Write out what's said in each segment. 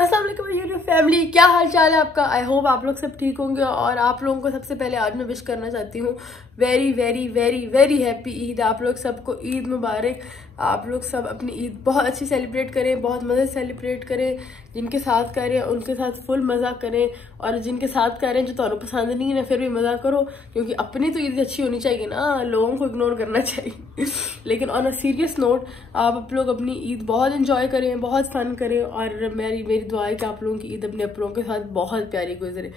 अस्सलाम वालेकुम YouTube family, क्या हाल चाल है आपका। आई होप आप लोग सब ठीक होंगे। और आप लोगों को सबसे पहले आज मैं विश करना चाहती हूँ very very very very happy Eid. आप लोग सबको ईद मुबारक। आप लोग सब अपनी ईद बहुत अच्छी सेलिब्रेट करें, बहुत मज़े से सेलिब्रेट करें। जिनके साथ करें उनके साथ फुल मज़ा करें, और जिनके साथ करें जो तुम्हें पसंद नहीं है फिर भी मज़ा करो, क्योंकि अपनी तो ईद अच्छी होनी चाहिए ना, लोगों को इग्नोर करना चाहिए। लेकिन ऑन अ सीरियस नोट, आप लोग अपनी ईद बहुत इंजॉय करें, बहुत फन करें। और मेरी दुआ है कि आप लोगों की ईद अपने अपनों के साथ बहुत प्यारी गुजरे।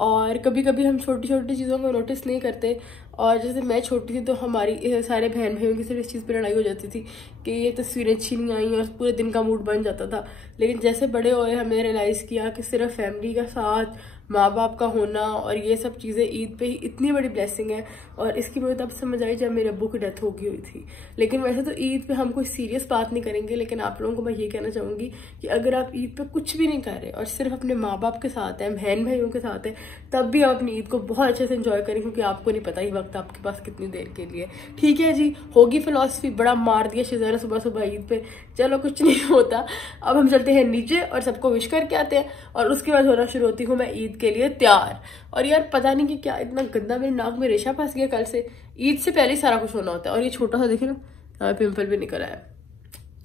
और कभी कभी हम छोटी छोटी चीज़ों को नोटिस नहीं करते। और जैसे मैं छोटी थी तो हमारी सारे बहन भाइयों की सिर्फ इस चीज़ पर लड़ाई हो जाती थी कि ये तस्वीरें अच्छी नहीं आई, और पूरे दिन का मूड बन जाता था। लेकिन जैसे बड़े हुए हमने रियलाइज़ किया कि सिर्फ फैमिली का साथ, माँ बाप का होना और ये सब चीज़ें ईद पे ही इतनी बड़ी ब्लेसिंग है। और इसकी मुझे तब समझ आई जब मेरे अब्बू की डेथ हो गई हुई थी। लेकिन वैसे तो ईद पे हम कोई सीरियस बात नहीं करेंगे, लेकिन आप लोगों को मैं ये कहना चाहूँगी कि अगर आप ईद पे कुछ भी नहीं कर रहे और सिर्फ अपने माँ बाप के साथ हैं, बहन भाइयों के साथ हैं, तब भी आप अपनी ईद को बहुत अच्छे से एंजॉय करें, क्योंकि आपको नहीं पता ये वक्त आपके पास कितनी देर के लिए। ठीक है जी, होगी फिलॉसफी, बड़ा मार दिया शिज़ा ने सुबह सुबह ईद पे। चलो कुछ नहीं होता। अब हम चलते हैं नीचे और सबको विश करके आते हैं, और उसके बाद होना शुरू होती हूँ मैं ईद के लिए तैयार। और यार पता नहीं कि क्या इतना गंदा मेरे नाक में रेशा फंस गया कल से। ईद से पहले ही सारा कुछ होना होता है। और ये छोटा सा देखिए ना, यहाँ पिंपल भी निकल आया।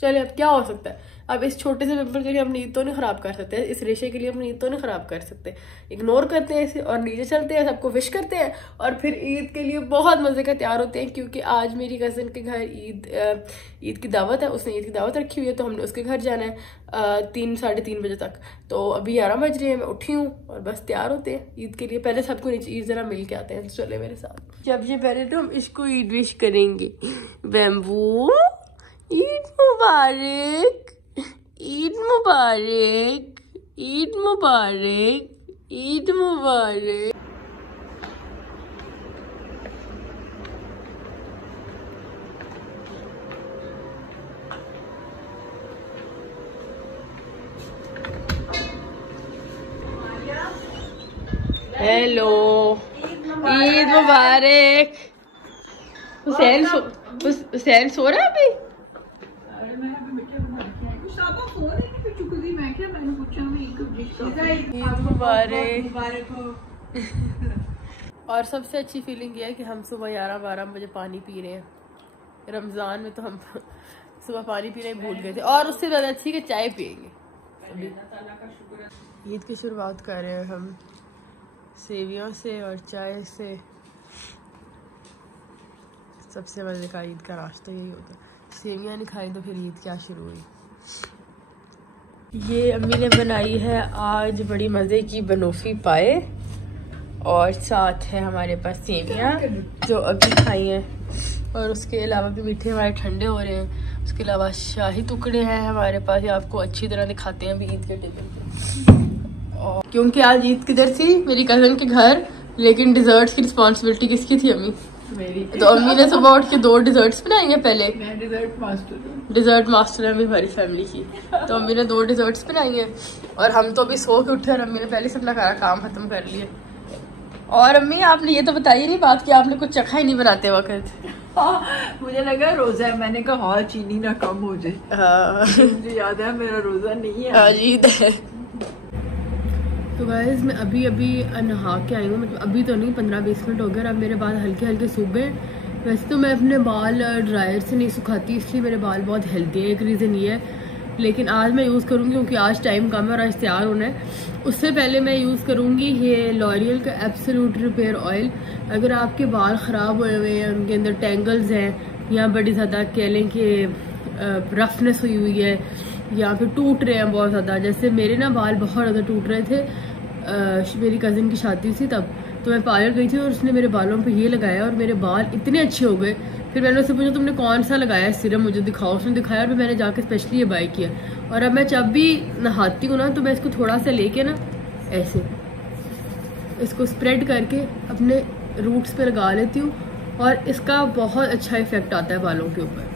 चलिए अब क्या हो सकता है, अब इस छोटे से पिंपल के लिए अपनी ईद तो नहीं खराब कर सकते, इस रेशे के लिए अपनी ईद तो नहीं खराब कर सकते। इग्नोर करते हैं इसे और नीचे चलते हैं, सबको विश करते हैं, और फिर ईद के लिए बहुत मजे का तैयार होते हैं। क्योंकि आज मेरी कजिन के घर ईद की दावत है, उसने ईद की दावत रखी हुई है, तो हमने उसके घर जाना है 3 साढ़े 3 बजे तक। तो अभी 11 बज रहे हैं, मैं उठी हूँ और बस तैयार होते हैं ईद के लिए। पहले सबको नीचे ईद जरा मिल के आते हैं, तो चले मेरे साथ। सबसे पहले तो हम इसको ईद विश करेंगे। बैम्बू, ईद मुबारक, ईद मुबारक, ईद मुबारक, ईद मुबारक। हेलो, ईद मुबारक। हुसैन सो रहा है अभी। ईद मुबारक हो। और सबसे अच्छी फीलिंग ये है कि हम सुबह 11-12 बजे पानी पी रहे हैं। रमज़ान में तो हम सुबह पानी पीने भूल गए थे, और उससे ज़्यादा अच्छी कि चाय पियेंगे। अभी ईद की शुरुआत कर रहे हैं हम सेवियों से और चाय से। सबसे मज़े का ईद का नाश्ता यही होता है, सेवियाँ नहीं खाई तो फिर ईद क्या शुरू हुई। ये अम्मी ने बनाई है आज बड़ी मज़े की बनोफी पाए, और साथ है हमारे पास सेवियाँ जो अभी खाई हैं, और उसके अलावा भी मीठे हमारे ठंडे हो रहे हैं। उसके अलावा शाही टुकड़े हैं हमारे पास, ये आपको अच्छी तरह दिखाते हैं अभी ईद के टेबल पे। और क्योंकि आज ईद किधर थी, मेरी कज़न के घर, लेकिन डिज़र्ट्स की रिस्पॉन्सिबिलिटी किसकी थी? अम्मी मेरी। तो अम्मी ने सुबह उठ के 2 डिज़र्ट्स बनाएंगे। पहले मैं डिज़र्ट मास्टर है अभी हमारी फैमिली की, तो अम्मी ने 2 डिज़र्ट्स बनाएंगे, और हम तो अभी सो के उठे और अम्मी ने पहले से अपना सारा काम खत्म कर लिया। और अम्मी आपने ये तो बताई नहीं बात कि आपने कुछ चखा ही नहीं बनाते वक्त। हाँ, मुझे लगा रोजा है, मैंने कहा हाँ चीनी ना कम हो जाए। हाँ मुझे याद है मेरा रोजा नहीं है, आज ईद है। तो गाइस मैं अभी नहा के आई हूँ, मतलब अभी तो नहीं, 15-20 मिनट हो गए। अब मेरे बाल हल्के हल्के सूख गए। वैसे तो मैं अपने बाल ड्रायर से नहीं सुखाती, इसलिए मेरे बाल बहुत हेल्दी है, एक रीज़न ये है। लेकिन आज मैं यूज़ करूँगी क्योंकि आज टाइम कम है और आज तैयार होना है। उससे पहले मैं यूज़ करूँगी ये लॉरियल का एब्सोल्यूट रिपेयर ऑयल। अगर आपके बाल ख़राब हुए हुए हैं, उनके अंदर टेंगल्स हैं, या बड़ी ज़्यादा कह लें कि रफनेस हुई हुई है, या फिर टूट रहे हैं बहुत ज़्यादा, जैसे मेरे ना बाल बहुत ज़्यादा टूट रहे थे, मेरी कज़न की शादी थी तब, तो मैं पार्लर गई थी और उसने मेरे बालों पे ये लगाया और मेरे बाल इतने अच्छे हो गए। फिर मैंने उससे पूछा तुमने कौन सा लगाया सिरम, मुझे दिखाओ। उसने दिखाया और मैंने जाके स्पेशली ये बाय किया। और अब मैं जब भी नहाती हूँ ना, तो मैं इसको थोड़ा सा लेके ना ऐसे इसको स्प्रेड करके अपने रूट्स पे लगा लेती हूँ, और इसका बहुत अच्छा इफेक्ट आता है बालों के ऊपर।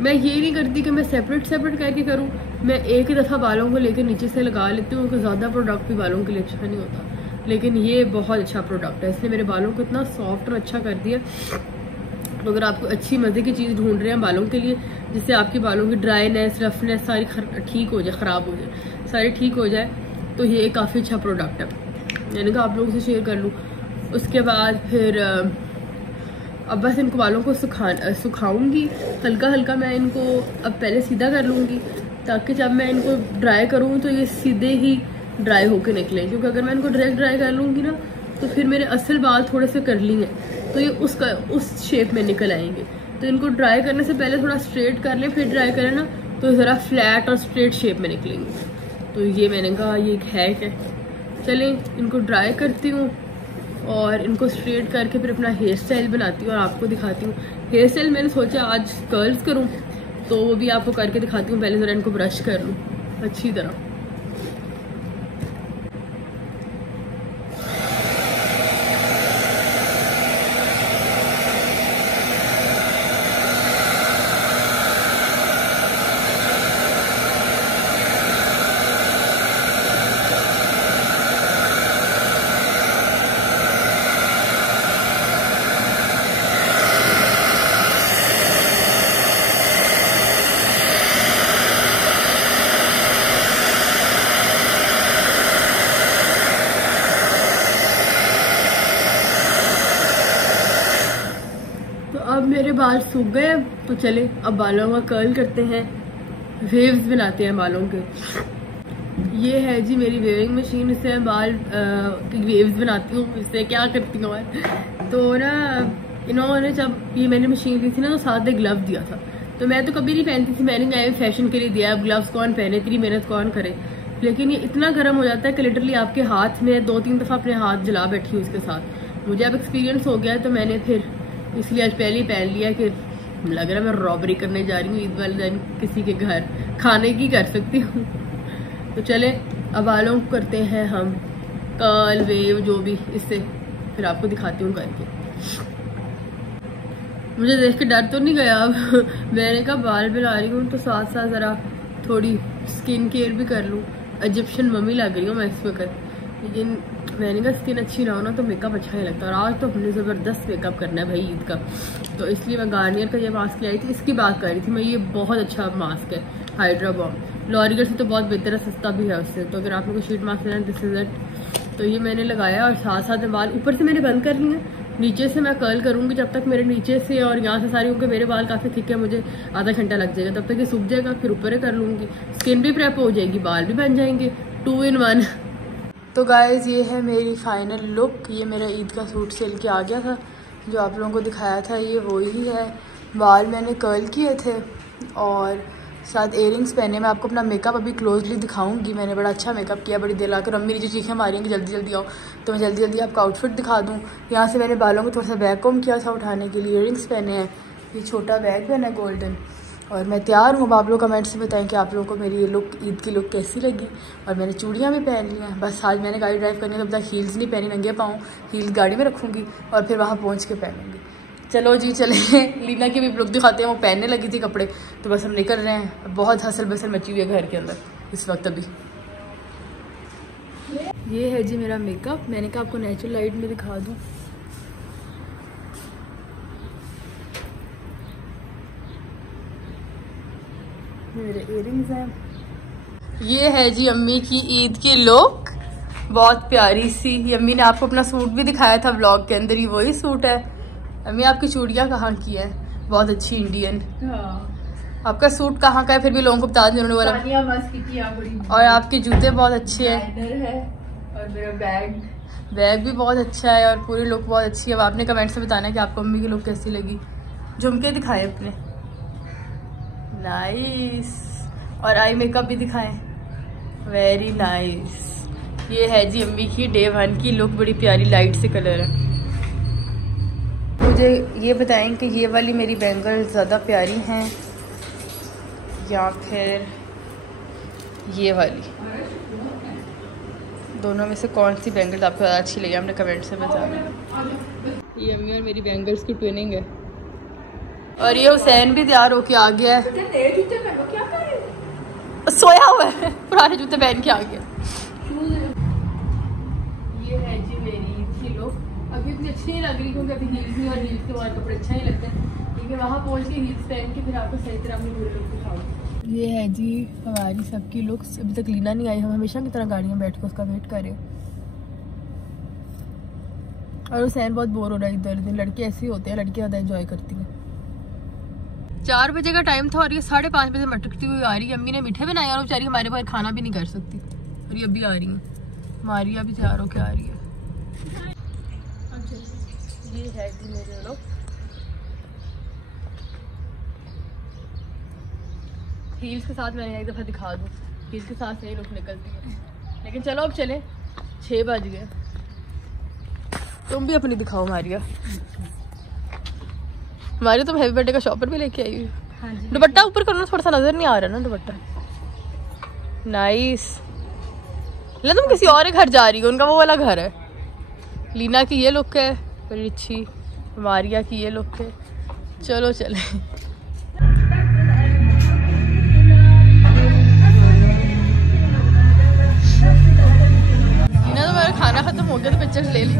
मैं ये नहीं करती कि मैं सेपरेट करके करूँ, मैं एक ही दफ़ा बालों को लेकर नीचे से लगा लेती हूँ, क्योंकि ज़्यादा प्रोडक्ट भी बालों के लिए अच्छा नहीं होता। लेकिन ये बहुत अच्छा प्रोडक्ट है, इसने मेरे बालों को इतना सॉफ्ट और अच्छा कर दिया। तो अगर आपको अच्छी मज़े की चीज़ ढूंढ रहे हैं बालों के लिए, जिससे आपके बालों की ड्राईनेस, रफनेस सारी ठीक हो जाए, ख़राब हो जाए, सारे ठीक हो जाए, तो ये काफ़ी अच्छा प्रोडक्ट है। मैंने कहा आप लोगों से शेयर कर लूँ। उसके बाद फिर अब बस इनको बालों को सुखाऊंगी हल्का हल्का। मैं इनको अब पहले सीधा कर लूँगी ताकि जब मैं इनको ड्राई करूँ तो ये सीधे ही ड्राई होके निकले, क्योंकि अगर मैं इनको डायरेक्ट ड्राई कर लूँगी ना तो फिर मेरे असल बाल थोड़े से करली हैं तो ये उस शेप में निकल आएंगे। तो इनको ड्राई करने से पहले थोड़ा स्ट्रेट कर लें, फिर ड्राई करें ना तो ज़रा फ्लैट और स्ट्रेट शेप में निकलेंगे। तो ये मैंने कहा ये एक हैक है। चलें इनको ड्राई करती हूँ और इनको स्ट्रेट करके फिर अपना हेयर स्टाइल बनाती हूँ और आपको दिखाती हूँ। हेयर स्टाइल मैंने सोचा आज कर्ल्स करूँ, तो वो भी आपको करके दिखाती हूँ। पहले ज़रा इनको ब्रश कर लूँ अच्छी तरह। अब मेरे बाल सूख गए, तो चले अब बालों का कर्ल करते हैं, वेव्स बनाते हैं बालों के। ये है जी मेरी वेविंग मशीन, इससे मैं बाल की वेव्स बनाती हूँ। इससे क्या करती हूँ तो ना इन्होंने जब ये मैंने मशीन ली थी ना तो साथ एक ग्लव दिया था, तो मैं तो कभी नहीं पहनती थी। मैंने नए फैशन के लिए दिया, अब ग्लव्स कौन पहने, इतनी मेहनत कौन करे। लेकिन ये इतना गर्म हो जाता है कि लिटरली आपके हाथ में 2-3 दफ़ा अपने हाथ जला बैठी हूँ इसके साथ। मुझे अब एक्सपीरियंस हो गया है, तो मैंने फिर इसलिए आज पहले ही पहन लिया कि लग रहा है मैं रॉबरी करने जा रही हूँ ईद वाले दिन, किसी के घर खाने की कर सकती हूँ। तो चले अब बालों को करते हैं हम कर्ल वेव जो भी, इससे फिर आपको दिखाती हूँ करके। मुझे देख के डर तो नहीं गया अब मैंने कहा बाल बना रही हूँ तो साथ साथ ज़रा थोड़ी स्किन केयर भी कर लूँ। इजिप्शियन मम्मी लग रही हूँ मैं इस वक्त, लेकिन मैंने कहा स्किन अच्छी ना हो ना तो मेकअप अच्छा नहीं लगता। और आज तो हमने ज़बरदस्त मेकअप करना है भाई ईद का, तो इसलिए मैं गार्नियर का ये मास्क ले आई थी। इसकी बात कर रही थी मैं, ये बहुत अच्छा मास्क है हाइड्रा बॉम। लॉरियल से तो बहुत बेहतर है, सस्ता भी है उससे। तो अगर आप लोग को शीट मास्क लेना दिस इज इट। तो ये मैंने लगाया और साथ साथ बाल ऊपर से मैंने बंद कर लिए, नीचे से मैं कर्ल करूँगी जब तक मेरे नीचे से और यहाँ से सारी, क्योंकि मेरे बाल काफ़ी थिक है, मुझे आधा घंटा लग जाएगा, तब तक ये सूख जाएगा। फिर ऊपर कर लूँगी, स्किन भी प्रेप हो जाएगी, बाल भी बन जाएंगे, 2 in 1। तो गाइज़ ये है मेरी फाइनल लुक। ये मेरा ईद का सूट सिल के आ गया था जो आप लोगों को दिखाया था, ये वही है। बाल मैंने कर्ल किए थे और साथ इयरिंग्स पहने। मैं आपको अपना मेकअप अभी क्लोजली दिखाऊंगी। मैंने बड़ा अच्छा मेकअप किया, बड़ी देर लाकर। अम्मी जो चीखें मारी कि जल्दी जल्दी आओ, तो मैं जल्दी जल्दी आपका आउटफिट दिखा दूँ। यहाँ से मैंने बालों को थोड़ा सा बैक कॉम किया था उठाने के लिए। इयरिंग्स पहने हैं, ये छोटा बैग पहना है गोल्डन, और मैं तैयार हूँ। अब आप लोग कमेंट से बताएं कि आप लोगों को मेरी ये लुक, ईद की लुक कैसी लगी। और मैंने चूड़ियाँ भी पहन ली हैं। बस आज मैंने गाड़ी ड्राइव करनी है, तब तक हील्स नहीं पहनी, नंगे पाँव हील्स गाड़ी में रखूँगी और फिर वहाँ पहुँच के पहनूँगी। चलो जी चले लीना की भी लुक दिखाते हैं। वो पहनने लगी थी कपड़े, तो बस हम निकल रहे हैं। बहुत हसल बसल मची हुई है घर के अंदर इस वक्त अभी। ये है जी मेरा मेकअप। मैंने कहा आपको नेचुरल लाइट में दिखा दूँ। मेरे इयरिंग्स हैं। ये है जी अम्मी की ईद की लुक, बहुत प्यारी सी। अम्मी ने आपको अपना सूट भी दिखाया था व्लॉग के अंदर, ही वही सूट है। अम्मी आपकी चूड़ियाँ कहाँ की है, बहुत अच्छी इंडियन। आपका सूट कहाँ का है, फिर भी लोगों को बता दें उन्होंने वाला। और आपके जूते बहुत अच्छे हैं और मेरा बैग भी बहुत अच्छा है और पूरी लुक बहुत अच्छी है। अब आपने कमेंट से बताना कि आपको अम्मी की लुक कैसी लगी। झुमके दिखाए अपने, नाइस। और आई मेकअप भी दिखाएं, वेरी नाइस। ये है जी अम्मी की डे 1 की लुक, बड़ी प्यारी लाइट से कलर है। मुझे ये बताएं कि ये वाली मेरी बैंगल ज़्यादा प्यारी हैं या फिर ये वाली, दोनों में से कौन सी बैंगल आपको ज़्यादा अच्छी लगी, आपने कमेंट से बताना। ये अम्मी और मेरी बैंगल्स की ट्विनिंग है। और ये हुसैन भी तैयार होके आ गया है, सोया हुआ है, पुराने जूते पहन के आ गया। ये है जी मेरी ईद की लुक। अभी इतनी अच्छी नहीं लग रही क्योंकि अभी हील्स नहीं, और हील्स के बाद कपड़े अच्छा नहीं लगते, क्योंकि वहाँ पहुँच के हील्स पहन के फिर आपको सही तरह अपनी पूरी लुक दिखाऊँ। ये है जी हमारी सबकी लुक्स। अभी तक लीना नहीं आई, हम हमेशा की तरह गाड़ी में बैठ कर उसका वेट करें। और हुसैन बहुत बोर हो रहा है इधर उधर। लड़के ऐसे ही होते हैं, लड़कियां ज़्यादा एंजॉय करती हैं। 4 बजे का टाइम था और ये 5:30 बजे मटकती हुई आ रही है। अम्मी ने मीठे बनाए और बेचारी हमारे पास खाना भी नहीं कर सकती और ये अभी आ रही है। मारिया भी तैयार होके आ रही है। ये है जी मेरे लोग। हील्स के साथ मैंने एक दफ़ा दिखा दूँ, हील्स के साथ सही लुक निकलती है। लेकिन चलो अब चले, 6 बज गए। तुम भी अपनी दिखाओ मारिया। मारिया तुम हैवी बर्थडे का शॉपर भी लेके आई हुई। दुपट्टा ऊपर करना, थोड़ा सा नजर नहीं आ रहा ना दुपट्टा। नाइस। ले तुम किसी और घर जा रही हो, उनका वो वाला घर है। लीना की ये लुक है, रिची मारिया की ये लुक है। चलो चले। लीना तो मेरा खाना खत्म हो गया तो पिक्चर्स ले ली।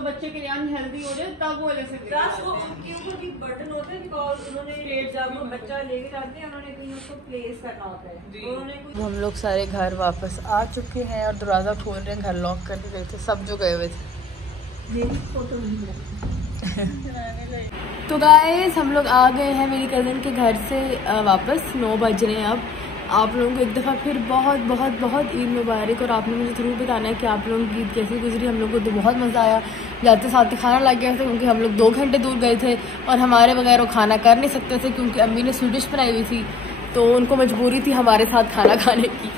बच्चे के लिए अनहेल्दी हो जाए तब वो अलग से उनके ऊपर भी बर्डन होता है, बिकॉज उन्होंने जब बच्चा लेके जाते हैं उन्होंने कहीं उसको प्लेस करना होता है। हम लोग सारे घर वापस आ चुके हैं और दरवाज़ा खोल रहे हैं। घर लॉक करके गए थे, सब जो गए हुए थे। तो गाइस हम लोग आ गए हैं मेरी कज़न के घर से वापस। 9 बज रहे हैं अब। आप लोगों को एक दफ़ा फिर बहुत बहुत बहुत ईद मुबारक। और आपने मुझे ज़रूर बताना है कि आप लोगों की ईद कैसी गुजरी। हम लोग को तो बहुत मज़ा आया। जाते साथ खाना लग गया था क्योंकि हम लोग 2 घंटे दूर गए थे और हमारे बगैर वो खाना कर नहीं सकते थे क्योंकि अम्मी ने स्वीडिश बनाई हुई थी, तो उनको मजबूरी थी हमारे साथ खाना खाने की।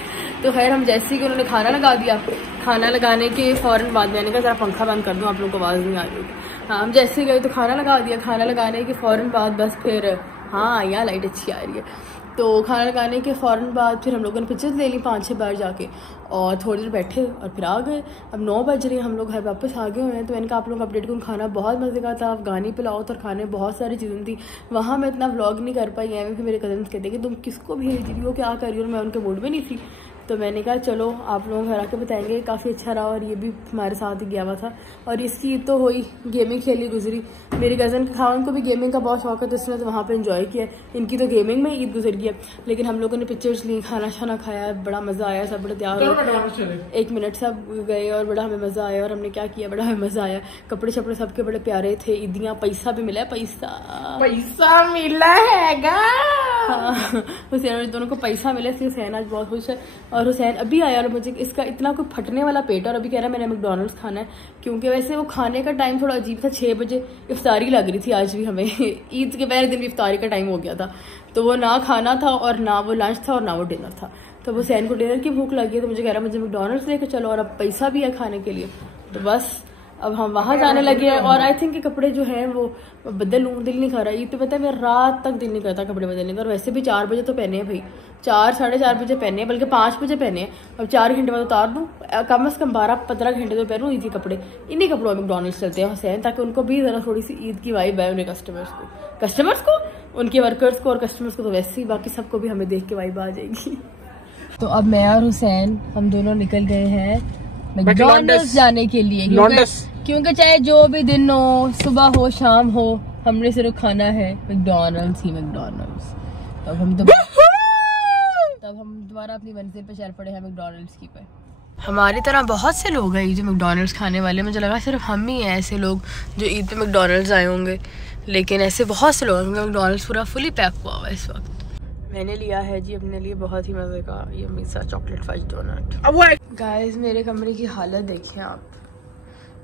तो खैर हम जैसे कि उन्होंने खाना लगा दिया, खाना लगाने के फ़ौरन बाद मैंने कहा ज़रा पंखा बंद कर दूँ, आप लोगों को आवाज़ नहीं आ रही होगी। हाँ हम जैसे गए तो खाना लगा दिया। खाना लगाने के फ़ौरन बाद बस फिर हाँ यहाँ लाइट अच्छी आ रही है। तो खाना लगाने के फ़ौरन बाद फिर हम लोगों ने पिक्चर्स ले ली 5-6 बार जाके और थोड़ी देर बैठे और फिर आ गए। अब 9 बज रहे हैं, हम लोग घर वापस आ गए हुए हैं। तो मैंने कहा आप लोग अपडेट करूँ। खाना बहुत मज़े का था, अफ़गानी पुलाव और खाने बहुत सारी चीज़ें थी। वहाँ मैं इतना व्लॉग नहीं कर पाई है। फिर मेरे कज़न्स कहते कि तुम किसको भेज रही हो, क्या कर रही हो। मैं उनके मूड में नहीं थी तो मैंने कहा चलो आप लोग घर आके बताएंगे। काफ़ी अच्छा रहा और ये भी हमारे साथ ही गया हुआ था। और इसकी ईद तो हुई, गेमिंग खेली गुजरी। मेरी कज़न खान को भी गेमिंग का बहुत शौक है तो उसने तो वहाँ पे एंजॉय किया। इनकी तो गेमिंग में ईद गुजर गई है। लेकिन हम लोगों ने पिक्चर्स ली, खाना शाना खाया, बड़ा मज़ा आया। सब बड़े तैयार हो 1 मिनट सब गए और बड़ा हमें मज़ा आया। और हमने क्या किया, बड़ा हमें मज़ा आया। कपड़े शपड़े सबके बड़े प्यारे थे। ईदियाँ, पैसा भी मिला, पैसा मिला है। हुसैन दोनों को पैसा मिला इसलिए हुसैन आज बहुत खुश है। और हुसैन अभी आया और मुझे इसका इतना कोई फटने वाला पेट और अभी कह रहा है मैंने मैकडॉनल्ड्स खाना है। क्योंकि वैसे वो खाने का टाइम थोड़ा अजीब था, 6 बजे इफ्तारी लग रही थी आज भी हमें। ईद के पहले दिन भी इफ्तारी का टाइम हो गया था तो वो ना खाना था और ना वो लंच था और ना वो डिनर था। तो हुसैन को डिनर की भूख लगी है तो मुझे कह रहा मुझे मैकडॉनल्ड्स लेकर चलो और अब पैसा भी है खाने के लिए। तो बस अब हम वहाँ जाने लगे हैं। और आई थिंक कपड़े जो हैं वो बदल लूँ, दिल नहीं कर रहा। ये तो पता है मेरा रात तक दिल नहीं करता कपड़े बदलने का। और वैसे भी 4 बजे तो पहने हैं भाई, 4-4:30 बजे पहने हैं, बल्कि 5 बजे पहने हैं। अब 4 घंटे बाद उतार दूँ, कम से कम 12-15 घंटे तो पहनूँ ईद के कपड़े। इन्हीं कपड़ों में मैकडॉनल्ड्स चलते हैं हुसैन, ताकि उनको भी ज़रा थोड़ी सी ईद की वाइब है। उन्हें कस्टमर्स को उनके वर्कर्स को और कस्टमर्स को तो वैसे ही, बाकी सबको भी हमें देख के वाइब आ जाएगी। तो अब मैं और हुसैन हम दोनों निकल गए हैं मैकडॉनल्ड्स जाने के लिए। क्योंकि चाहे जो भी दिन हो, सुबह हो शाम हो, हमने सिर्फ खाना है मैकडॉनल्ड्स ही मैकडॉनल्ड्स। तब हम दोबारा अपनी मंजिल पे चल पड़े हैं मैकडॉनल्ड्स की पे। हमारी तरह बहुत से लोग हैं जो मैकडॉनल्ड्स खाने वाले। मुझे लगा सिर्फ हम ही हैं ऐसे लोग जो ईद पे मैकडॉनल्ड्स आए होंगे, लेकिन ऐसे बहुत से लोग हैं। मैकडॉनल्ड्स पूरा फुली पैक हुआ हुआ है इस वक्त। मैंने लिया है जी अपने लिए बहुत ही मज़े का ये मीसा चॉकलेट फज डोनट। गाइस मेरे कमरे की हालत देखिए आप।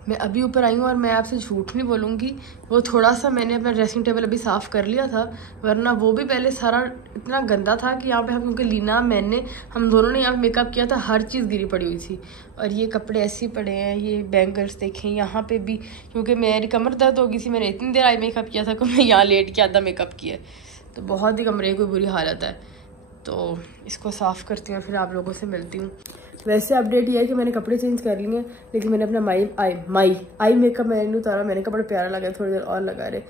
मैं अभी ऊपर आई हूँ और मैं आपसे झूठ नहीं बोलूँगी, वो थोड़ा सा मैंने अपना ड्रेसिंग टेबल अभी साफ़ कर लिया था, वरना वो भी पहले सारा इतना गंदा था कि यहाँ पे हम, क्योंकि लीना मैंने हम दोनों ने यहाँ पे मेकअप किया था, हर चीज़ गिरी पड़ी हुई थी। और ये कपड़े ऐसे ही पड़े हैं, ये बैंगल्स देखें यहाँ पे भी, क्योंकि मेरी कमर दर्द हो गई थी, मैंने इतनी देर आई मेकअप किया था कि मैं यहाँ लेट के आधा मेकअप किया। तो बहुत ही कमरे की बुरी हालत है। तो इसको साफ़ करती हूँ, फिर आप लोगों से मिलती हूँ। वैसे अपडेट ये है कि मैंने कपड़े चेंज कर लिए हैं, लेकिन मैंने अपना आई मेकअप मैंने नहीं उतारा। मैंने कपड़े प्यारा लगा, थोड़ी देर और लगा रहे,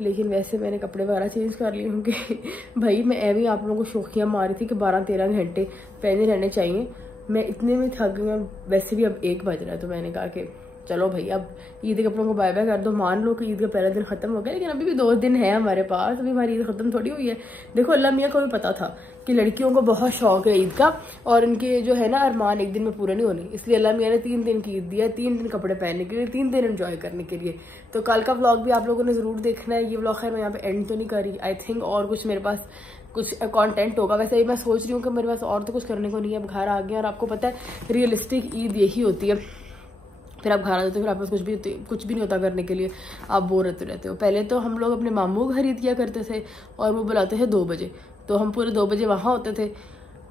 लेकिन वैसे मैंने कपड़े वगैरह चेंज कर लिए क्योंकि भाई मैं ऐवी आप लोगों को शौकिया मारी थी कि 12-13 घंटे पहने रहने चाहिए। मैं इतने में थक गई हूँ, वैसे भी अब 1 बज रहा है, तो मैंने कहा कि चलो भाई अब ईद के कपड़ों को बाय बाय कर दो। मान लो कि ईद का पहला दिन खत्म हो गया, लेकिन अभी भी 2 दिन है हमारे पास, अभी हमारी ईद खत्म थोड़ी हुई है। देखो अल्लाह मियाँ को भी पता था कि लड़कियों को बहुत शौक है ईद का, और इनके जो है ना अरमान एक दिन में पूरे नहीं होने, इसलिए अल्लाह मियाँ ने 3 दिन की ईद दिया, 3 दिन कपड़े पहनने के लिए, 3 दिन एंजॉय करने के लिए। तो कल का व्लॉग भी आप लोगों ने जरूर देखना है। ये व्लॉग खैर मैं यहाँ पे एंड तो नहीं करी, आई थिंक और कुछ मेरे पास कुछ कंटेंट होगा। वैसे ही मैं सोच रही हूँ कि मेरे पास और तो कुछ करने को नहीं है, अब घर आ गया। और आपको पता है रियलिस्टिक ईद यही होती है, फिर आप घर आ जाते हो, फिर आपके पास कुछ भी नहीं होता करने के लिए, आप बोर होते रहते हो। पहले तो हम लोग अपने मामू घर ईद किया करते थे और वो बुलाते थे 2 बजे, तो हम पूरे 2 बजे वहाँ होते थे।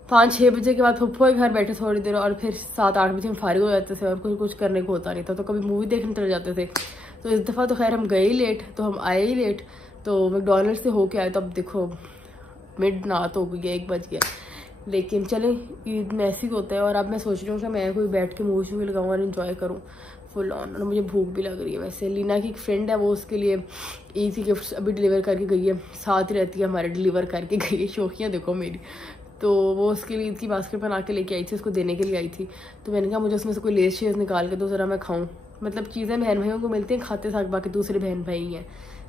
5-6 बजे के बाद फुफ्फो के घर बैठे थोड़ी देर, और फिर 7-8 बजे हम फारिग हो जाते थे और कुछ करने को होता नहीं था, तो कभी मूवी देखने चले जाते थे। तो इस दफ़ा तो खैर हम गए ही लेट, तो हम आए ही लेट, तो मैकडॉनल्ड्स से होके आए, तो अब देखो मिड नात हो गई, 1 बज गया। लेकिन चले ईद में ऐसी होता है। और अब मैं सोच रही हूँ कि मैं कोई बैठ के मूवी शूवी लगाऊँ और इन्जॉय करूँ फुल ऑन। और मुझे भूख भी लग रही है। वैसे लीना की एक फ्रेंड है, वो उसके लिए ईद की गिफ्ट्स अभी डिलीवर करके गई है, साथ ही रहती है हमारे, डिलीवर करके गई है। शौकियाँ देखो मेरी। तो वो उसके लिए ईद की बास्केट बना के लेके आई थी, उसको देने के लिए आई थी। तो मैंने कहा मुझे उसमें से कोई लेस शेस निकाल के दो ज़रा, मैं खाऊँ। मतलब चीज़ें बहन भाइयों को मिलती हैं खाते साथ, बाकी दूसरे बहन भाई हैं।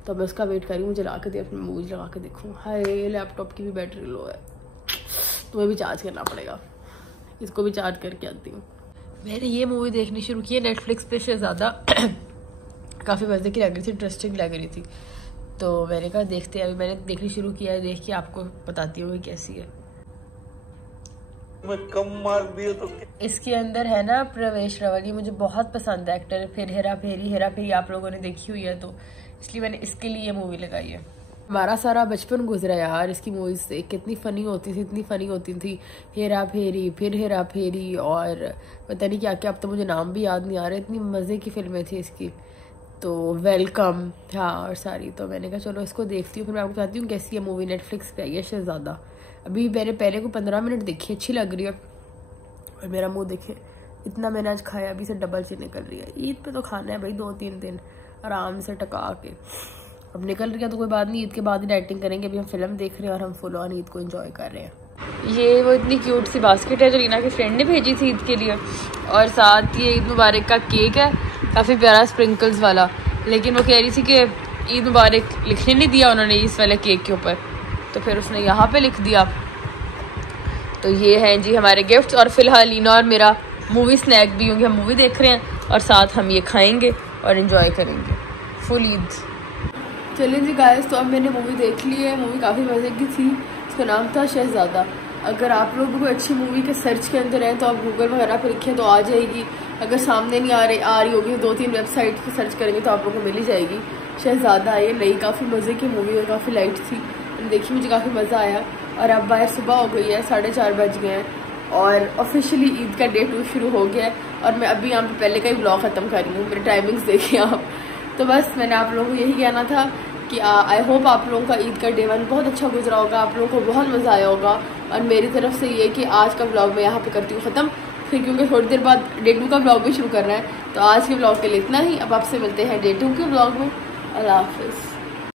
तो मैं उसका वेट कर रही हूँ, मुझे ला के दे, अपनी मूवी लगा के देखूँ। हाय लैपटॉप की भी बैटरी लो है, तुम्हें भी चार्ज करना पड़ेगा, इसको भी चार्ज करके आती हूँ। मैंने ये मूवी देखनी शुरू की है नेटफ्लिक्स पे, शहजादा। काफ़ी मज़े की लग रही थी, इंटरेस्टिंग लग रही थी, तो मैंने कहा देखते हैं। अभी मैंने देखनी शुरू किया है, देख के आपको बताती हूँ कैसी है। मैं कम मार दिया तो इसके अंदर है ना प्रवेश रावल, ये मुझे बहुत पसंद है एक्टर। फिर हेरा फेरी आप लोगों ने देखी हुई है, तो इसलिए मैंने इसके लिए ये मूवी लगाई है। हमारा सारा बचपन गुजरा यार इसकी मूवीज से, कितनी फ़नी होती थी, इतनी फ़नी होती थी। हेरा फेरी, फिर हेरा फेरी, और पता नहीं क्या क्या, अब तो मुझे नाम भी याद नहीं आ रहे, इतनी मज़े की फिल्में थी इसकी। तो वेलकम, हाँ, और सारी। तो मैंने कहा चलो इसको देखती हूँ, फिर मैं आपको बताती हूँ कैसी है मूवी। नेटफ्लिक्स पे आई है शहजादा। अभी मैंने पहले को 15 मिनट देखी, अच्छी लग रही है। और मेरा मुँह देखे, इतना मैंने आज खाया, अभी से डबल से निकल रही है। ईद पे तो खाना है भाई 2-3 दिन आराम से टका के। अब निकल रही है तो कोई बात नहीं, ईद के बाद ही डाइटिंग करेंगे। अभी हम फिल्म देख रहे हैं और हम फुल ऑन ईद को एंजॉय कर रहे हैं। ये वो इतनी क्यूट सी बास्केट है जो रीना की फ्रेंड ने भेजी थी ईद के लिए, और साथ ये ईद मुबारक का केक है, काफ़ी प्यारा स्प्रिंकल्स वाला। लेकिन वो कह रही थी कि ईद मुबारक लिखने नहीं दिया उन्होंने इस वाले केक के ऊपर, तो फिर उसने यहाँ पे लिख दिया। तो ये हैं जी हमारे गिफ्ट्स। और फिलहाल लीना और मेरा मूवी स्नैक भी होंगे, हम मूवी देख रहे हैं और साथ हम ये खाएंगे और एंजॉय करेंगे फुल ईद। चलिए जी गाइस, तो अब मैंने मूवी देख ली है। मूवी काफ़ी मज़े की थी, उसका नाम था शहजादा। अगर आप लोग कोई अच्छी मूवी के सर्च के अंदर हैं तो आप गूगल वगैरह पर लिखें तो आ जाएगी। अगर सामने नहीं आ रही होगी, 2-3 वेबसाइट पर सर्च करेंगे तो आप लोग को मिल ही जाएगी। शहजादा ये नई काफ़ी मज़े की मूवी है, काफ़ी लाइट थी, देखी मुझे काफ़ी मज़ा आया। और अब बाहर सुबह हो गई है, 4:30 बज गए हैं और ऑफिशियली ईद का डे 2 शुरू हो गया है। और मैं अभी यहाँ पे पहले का ही ब्लॉग ख़त्म कर रही हूँ, मेरे टाइमिंग्स देखिए आप। तो बस मैंने आप लोगों को यही कहना था कि आई होप आप लोगों का ईद का डे 1 बहुत अच्छा गुजरा होगा, आप लोगों को बहुत मज़ा आया होगा। और मेरी तरफ से ये कि आज का ब्लॉग मैं यहाँ पे करती हूँ ख़त्म, फिर क्योंकि थोड़ी देर बाद डे 2 का ब्लॉग भी शुरू करना है। तो आज के ब्लॉग के लिए इतना ही, अब आपसे मिलते हैं डे 2 के ब्लॉग में। अल्लाह हाफिज़।